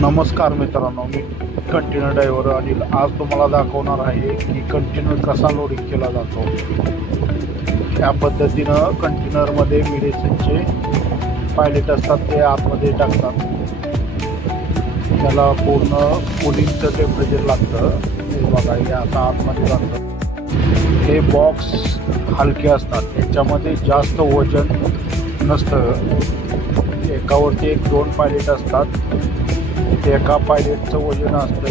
नमस्कार मित्रांनो, मी container driver Anil आज तुम्हाला दाखवणार आहे की कंटेनर कसा लोडिंग केला जातो। या पद्धतीनं कंटेनरमध्ये मेडिसिनचे पायलेट असतात, ते आतमध्ये टाकतात। त्याला पूर्ण कूलिंगचं टेम्परेचर लागतं। हे बघा, हे आता आतमध्ये जातं। हे बॉक्स हलके असतात, याच्यामध्ये जास्त वजन नसतं। एकावरती 1-2 पायलेट असतात। एका पायलेटचं वजन असतं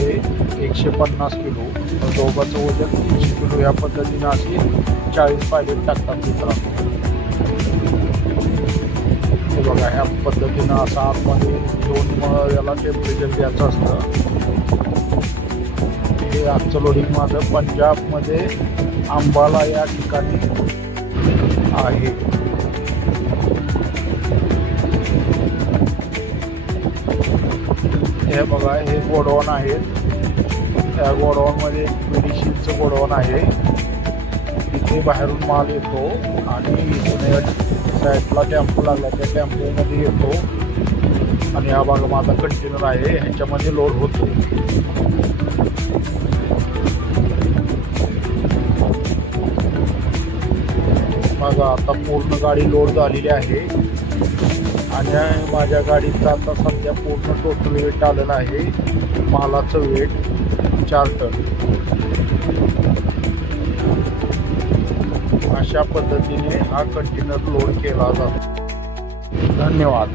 150 किलो, तर दोघांचं वजन 300 किलो। या पद्धतीनं अशी 40 पायलेट टाकतात मित्रांनो। हे बघा, ह्या पद्धतीनं असं आतमध्ये घेऊन याला टेम्परेचर द्यायचं असतं। हे आजचं लोडिंग माझं पंजाबमध्ये अंबाला या ठिकाणी आहे। हे बघा, हे गोडाऊन आहे। त्या गोडाऊनमध्ये मेडिसिनचं गोडाऊन आहे। इथे बाहेरून माल येतो आणि इथून साईडला टेम्पो लागला, त्या टेम्पोमध्ये येतो आणि हा भाग माझा कंटेनर आहे, ह्याच्यामध्ये लोड होतो। बघा, आता पूर्ण गाडी लोड झालेली आहे आणि माझ्या गाडीचा आता सध्या पूर्ण टोटल वेट आलेलं आहे। मालाचं वेट 4 टन। अशा पद्धतीने हा कंटेनर लोड केला जातो। धन्यवाद।